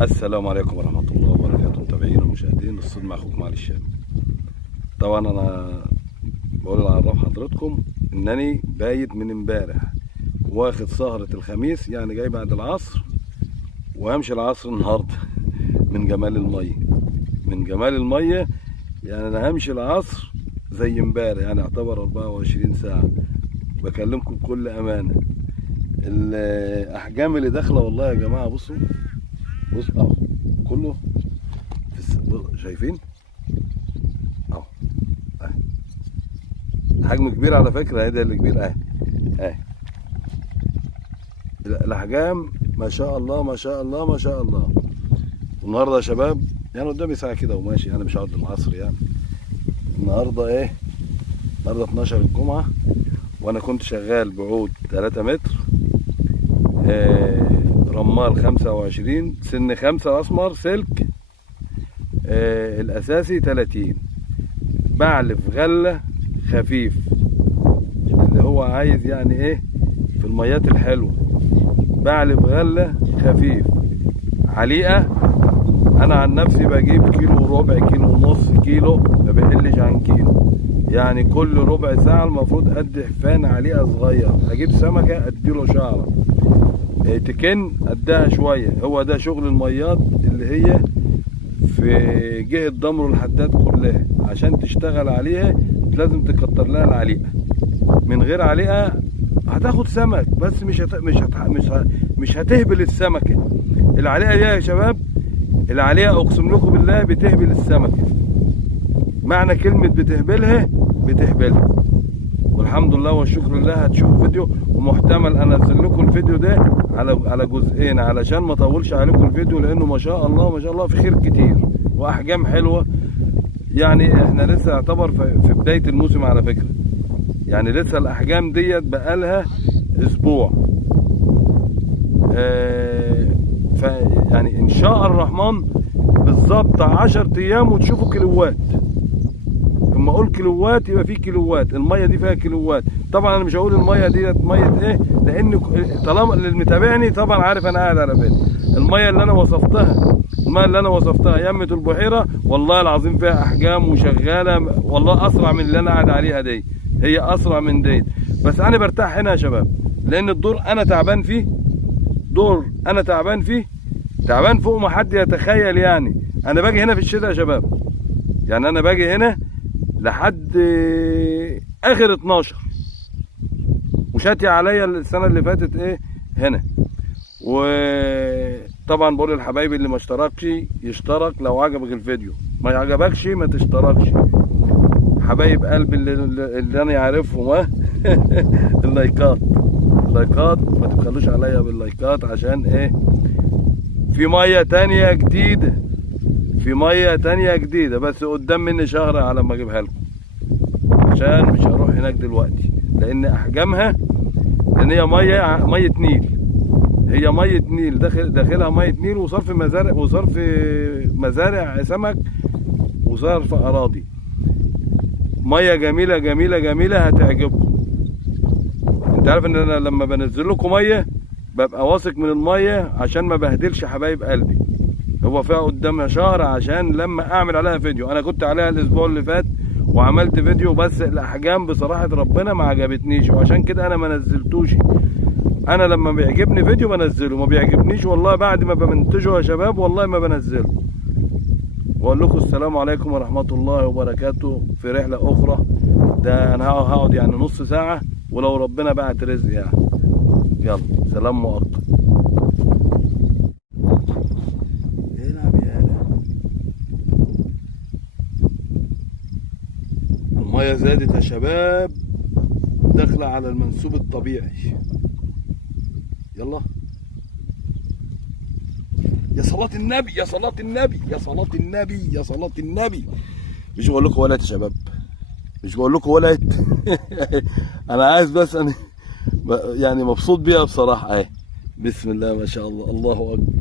السلام عليكم ورحمة الله وبركاته، متابعين ومشاهدين الصيد مع اخوكم علي الشام. طبعا انا بقول اعرف حضراتكم انني بايت من امبارح واخد سهرة الخميس، يعني جاي بعد العصر وهمشي العصر النهارده من جمال المية. من جمال المية يعني انا همشي العصر زي امبارح، يعني اعتبر 24 ساعة. بكلمكم بكل امانة. الاحجام اللي داخله والله يا جماعة، بصوا اهو كله شايفين اهو. حجم كبير على فكره، اهي ده اللي كبير اهي. الاحجام ما شاء الله ما شاء الله ما شاء الله. والنهارده يا شباب يعني قدامي ساعه كده وماشي، انا مش هقعد للعصر يعني. النهارده النهارده 12 الجمعه، وانا كنت شغال بعود 3 متر، رمال 25 سن 5 اسمر سلك، الاساسي 30. بعلف غله خفيف اللي هو عايز يعني في الميات الحلوه. بعلف غله خفيف عليقه. انا عن نفسي بجيب كيلو وربع، كيلو ونص، كيلو ما بيقلش عن كيلو. يعني كل ربع ساعه المفروض ادي حفان عليقه صغير. اجيب سمكه اديله شعره تكن قدها شويه. هو ده شغل الميات اللي هي في جهه ضمر والحداد كلها. عشان تشتغل عليها لازم تكتر لها العليقه. من غير عليقه هتاخد سمك بس مش هتهبل السمكه. العليقه دي يا شباب، العليقه اقسم لكم بالله بتهبل السمكه. معنى كلمه بتهبلها والحمد لله والشكر لله. هتشوفوا فيديو ومحتمل انزل لكم الفيديو ده على جزئين علشان ما اطولش عليكم الفيديو، لانه ما شاء الله ما شاء الله في خير كتير واحجام حلوه. يعني احنا لسه يعتبر في بدايه الموسم على فكره، يعني لسه الاحجام ديت بقالها اسبوع. يعني ان شاء الرحمن بالظبط 10 ايام وتشوفوا كيلوات. لما اقول كيلوات يبقى في كيلوات. الميه دي فيها كيلوات. طبعا انا مش هقول الميه ديت ميه لان طالما اللي متابعني طبعا عارف انا قاعد على فين. الميه اللي انا وصفتها يمة البحيره والله العظيم فيها احجام وشغاله والله اسرع من اللي انا قاعد عليها دي. هي اسرع من دي، بس انا برتاح هنا يا شباب لان الدور انا تعبان فيه. تعبان فوق ما حد يتخيل. يعني انا باجي هنا في الشتاء يا شباب، يعني انا باجي هنا لحد اخر 12 وشاتي عليا السنه اللي فاتت هنا. وطبعا بقول للحبايبي اللي ما اشتركش يشترك لو عجبك الفيديو، ما عجبكش ما تشتركش. حبايب قلبي اللي انا عارفهم اللايكات ما تبخلوش عليا باللايكات، عشان في ميه تانية جديده بس قدام مني شهر على ما اجيبها لكم، عشان مش هروح هناك دلوقتي لان احجامها، لان هي ميه نيل. هي ميه نيل داخلها ميه نيل وصرف مزارع سمك وصرف اراضي. ميه جميله جميله جميله هتعجبكم. انت عارف ان انا لما بنزل لكم ميه ببقى واثق من الميه عشان ما بهدلش حبايب قلبي. هو فيها قدامها شهر عشان لما اعمل عليها فيديو. انا كنت عليها الاسبوع اللي فات وعملت فيديو، بس الاحجام بصراحه ربنا ما عجبتنيش وعشان كده انا ما نزلتوش. انا لما بيعجبني فيديو بنزله، ما بيعجبنيش والله بعد ما بمنتجه يا شباب والله ما بنزله. واقول لكم السلام عليكم ورحمه الله وبركاته في رحله اخرى. ده انا هقعد يعني نص ساعه ولو ربنا بعت رزق يعني. يلا سلام مؤقت. العب يالا. الميه زادت يا شباب، داخله على المنسوب الطبيعي. يلا يا صلاة النبي يا صلاة النبي يا صلاة النبي يا صلاة النبي. مش بقول لكم ولد يا شباب، مش بقول لكم ولد انا عايز بس انا يعني مبسوط بيها بصراحة. بسم الله ما شاء الله، الله اكبر.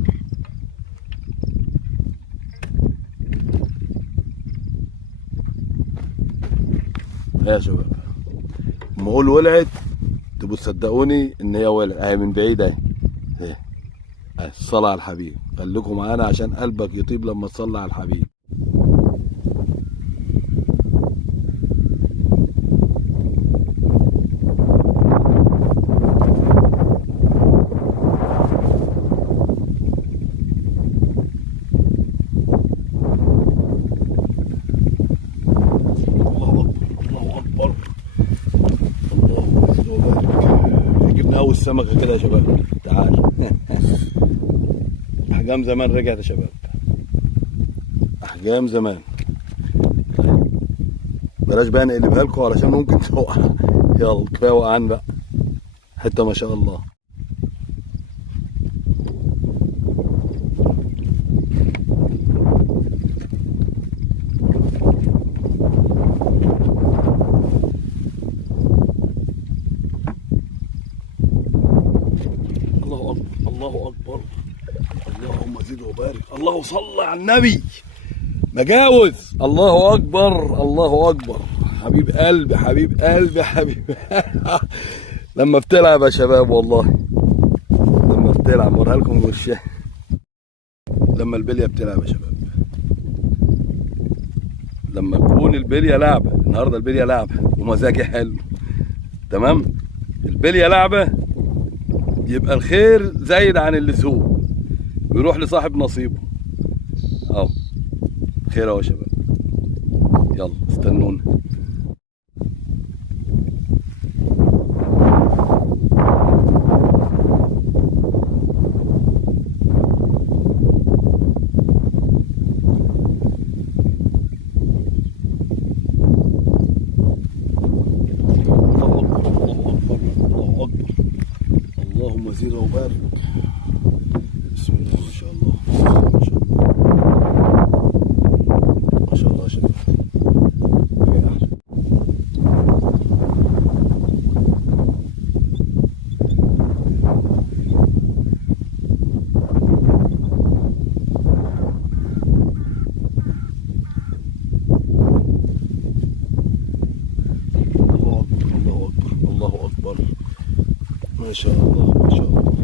يا شباب لما اقول ولعت تبقوا تصدقوني ان هي ولعت. من بعيد اهي الصلاة على الحبيب، خليكم معانا عشان قلبك يطيب لما تصلي على الحبيب. الله أكبر الله أكبر. جبنا أول سمكة كده يا شباب، تعال. أحجام زمان رجعت يا شباب، أحجام زمان. بلاش بقى نقلبها لكم علشان ممكن تقع. يلا كفاية وقعان بقى، حتة ما شاء الله. الله أكبر الله أكبر. اللهم زد وبارك. الله صل على النبي. مجاوز. الله أكبر الله أكبر. حبيب قلبي حبيب قلبي حبيب. لما بتلعب يا شباب والله، لما بتلعب موريها لكم وشها. لما البليه بتلعب يا شباب، لما تكون البليه لعبه. النهارده البليه لعبه ومزاجي حلو، تمام. البليه لعبه يبقى الخير زايد عن اللزوم، ويروح لصاحب نصيبه. اهو خير اهو يا شباب. يلا استنونا. اللهم زد وبارك. بسم الله ما شاء الله ما شاء الله ما شاء الله يا شباب. الله اكبر الله اكبر الله اكبر. ما شاء الله ما شاء الله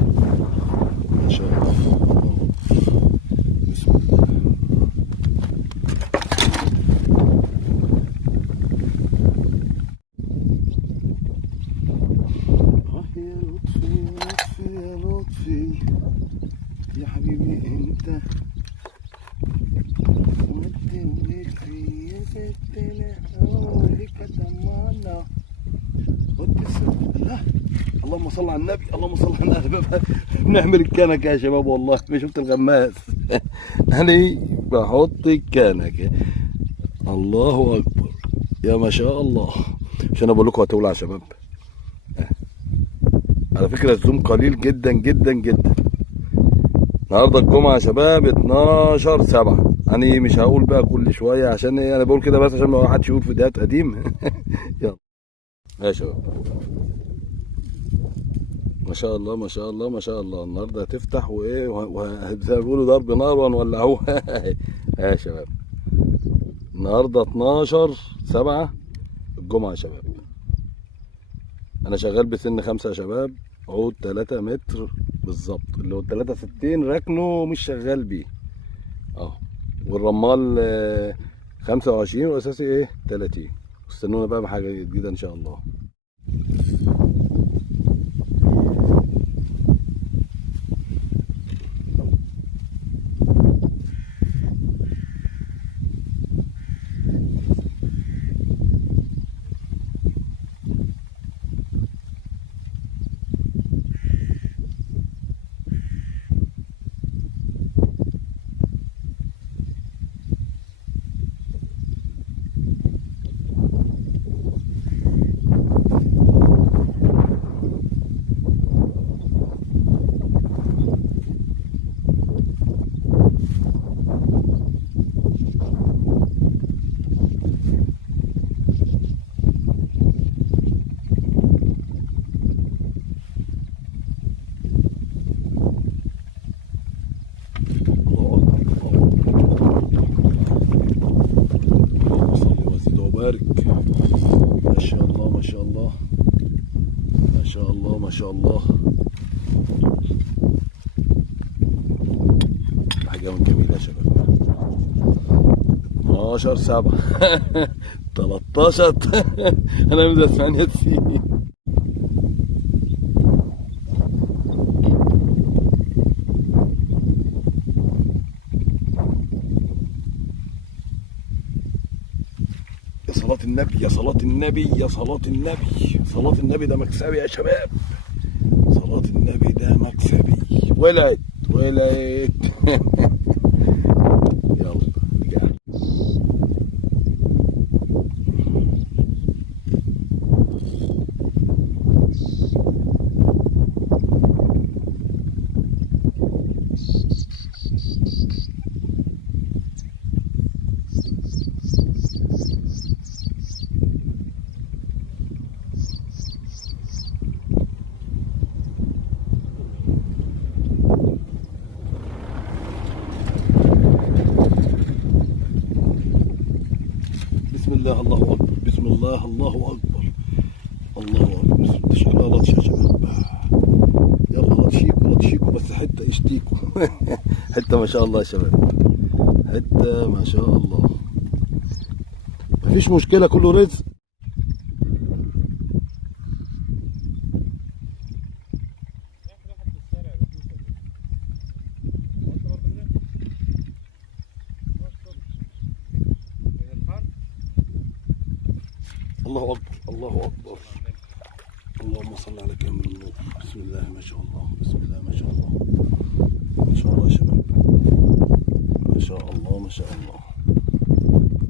ما شاء الله. بسم الله. يا لطفي يا لطفي يا لطفي يا حبيبي انت ودي في يا ستنا اوريك تمانا. لا اللهم صل على النبي اللهم صل على النبي. بنعمل الكنكه يا شباب والله. ما شفت الغماس. انا بحط الكنكه. الله اكبر يا ما شاء الله. عشان انا بقول لكم هتولع يا شباب. على فكره الزوم قليل جدا جدا جدا. النهارده الجمعه يا شباب 12/7. انا مش هقول بقى كل شويه عشان انا بقول كده بس عشان ما حدش يقول فيديوهات قديمه. يلا يا شباب. ما شاء الله ما شاء الله ما شاء الله. النهارده هتفتح وايه زي ما بيقولوا ضرب نار ونولعوها. يا شباب النهارده 12/7 الجمعه يا شباب. انا شغال بسن 5 يا شباب، عود 3 متر بالظبط، اللي هو 63 ركنه مش شغال بيه اهو، والرمال 25 والاساسي ايه 30. استنونا بقى بحاجه جديده ان شاء الله. بارك. ما شاء الله ما شاء الله ما شاء الله ما شاء الله. جميلة والجميلة يا شباب. 12/7 13 انا بدي اسمعني تسيب. يا صلاة النبي، يا صلاة النبي، يا صلاة النبي، صلاة النبي ده مكسبي يا شباب، صلاة النبي ده مكسبي. ولعت ولعت يلا رجعت. بسم الله الله اكبر، بسم الله الله اكبر، الله اكبر. شكلها لطش يا شباب. يلا لطشيكوا لطشيكوا بس حته اشتيكوا حته ما شاء الله يا شباب، حته ما شاء الله. مفيش مشكله، كله رزق. الله اكبر الله اكبر، اللهم صل على كامل النور. بسم الله ما شاء الله، بسم الله ما شاء الله، ما شاء الله يا شباب، ما شاء الله ما شاء الله.